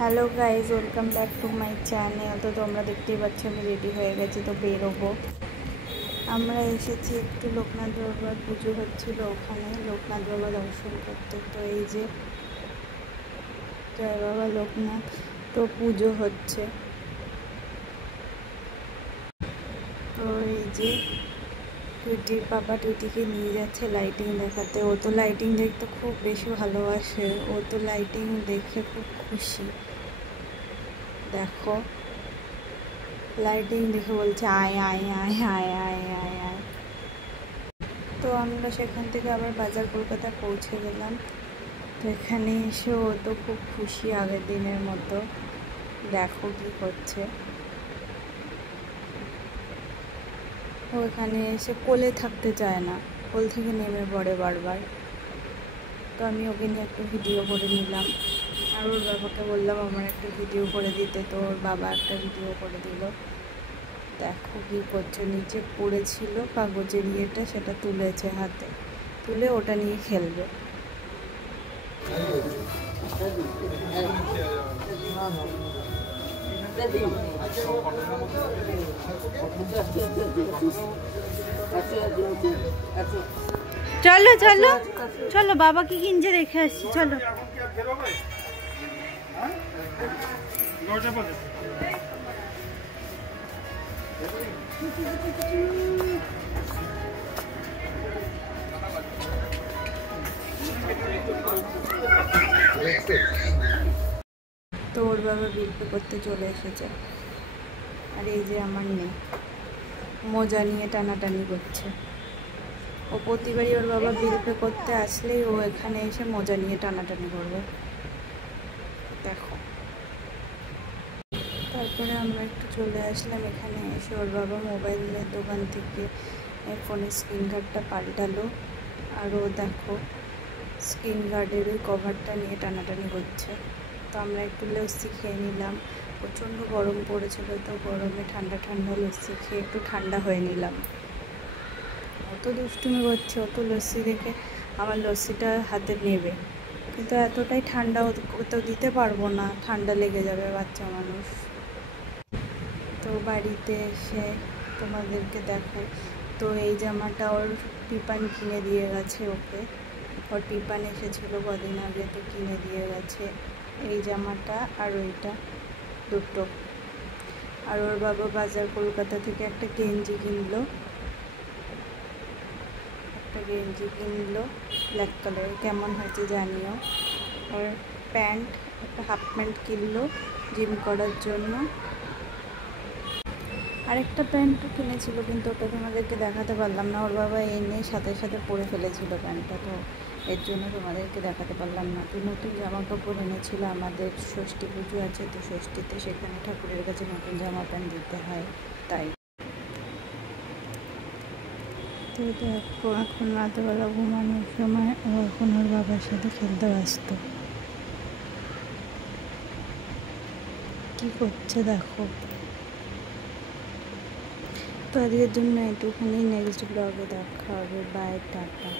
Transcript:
Hello guys, welcome back to my channel. তো তোমরা দেখতেই পাচ্ছ আমি রেডি হয়ে গেছি, তো বেরোবো। আমরা এসেছি একটু লোকনাথ বাবার পুজো হচ্ছিল, ওখানে লোকনাথ বাবা দর্শন করতে। তো এই যে জয় বাবা লোকনাথ, তো পুজো হচ্ছে। তো এই যে টুইটির বাবা টুইটিকে নিয়ে যাচ্ছে লাইটিং দেখাতে। ও তো লাইটিং দেখতে খুব বেশি ভালোবাসে, ও তো লাইটিং দেখে খুব খুশি। দেখো লাইটিং দেখে বলছে আয় আয় আয় আয় আয় আয় আয়। তো আমরা সেখান থেকে আবার বাজার কলকাতা পৌঁছে গেলাম। তো এখানে এসে ও তো খুব খুশি আগের দিনের মতো। দেখো কি করছে, ও এখানে এসে কোলে থাকতে চায় না, কোল থেকে নেমে পড়ে বারবার। তো আমি ওকে নিয়ে একটা ভিডিও করে নিলাম, আর ওর বাবাকে বললাম আমার একটা ভিডিও করে দিতে। তো ওর বাবা একটা ভিডিও করে দিল। দেখো কি করছে, নিচে পড়েছিল কাগজের ইয়েটা, সেটা তুলেছে হাতে, তুলে ওটা নিয়ে খেলবে। চলো চলো চলো, বাবা কি কিনছে দেখে আসছি, চলো। তো ওর বাবা বিক্রি করতে চলে এসেছে, আর এই যে আমার মেয়ে মোজা নিয়ে টানাটানি করছে। ও প্রতিবারই ওর বাবা বিল পে করতে আসলেই ও এখানে এসে মোজা নিয়ে টানাটানি করবে। দেখো, তারপরে আমরা একটু চলে আসলাম এখানে। এসে ওর বাবা মোবাইলের দোকান থেকে ফোনের স্ক্রিন গার্ডটা পাল্টালো, আর ও দেখো স্ক্রিন গার্ডের ওই কভারটা নিয়ে টানাটানি করছে। তো আমরা একটু লস্যি খেয়ে নিলাম, প্রচণ্ড গরম পড়েছিল, তো গরমে ঠান্ডা ঠান্ডা লস্যি খেয়ে একটু ঠান্ডা হয়ে নিলাম। অত দুষ্টুমি করছে, অত লস্যি দেখে আমার লস্যিটা হাতে নেবে, কিন্তু এতটাই ঠান্ডা তো দিতে পারবো না, ঠান্ডা লেগে যাবে বাচ্চা মানুষ। তো বাড়িতে এসে তোমাদেরকে দেখাই। তো এই জামাটা ওর টিপান কিনে দিয়ে গেছে ওকে, ওর টিপান এসেছিলো কদিন আগে, তো কিনে দিয়ে গেছে এই জামাটা আর ওইটা দুটো। আর ওর বাবা বাজার কলকাতা থেকে একটা গেঞ্জি কিনলো, ব্ল্যাক কালার, কেমন হয়েছে জানিও। আর প্যান্ট, একটা হাফ প্যান্ট কিনলো জিম করার জন্য। আরেকটা প্যান্টও কিনেছিল, কিন্তু ওটা তোমাদেরকে দেখাতে পারলাম না, ওর বাবা এনে সাথে সাথে পরে ফেলেছিল প্যান্টটা, তো এর জন্য তোমাদেরকে দেখাতে পারলাম না। তো নতুন জামা কাপড় এনেছিল, আমাদের ষষ্ঠী পুজো আছে, তো ষষ্ঠীতে সেখানে ঠাকুরের কাছে নতুন জামা প্যান্ট দিতে হয়, তাই। তো দেখো এখন রাতেবেলা ঘুমানোর সময় ও এখন ওর বাবার সাথে খেলতে ব্যস্ত। কি করছে দেখো। তো আজকের জন্য এটুকুনি, নেক্সট ব্লগে দেখা হবে। Bye, tata.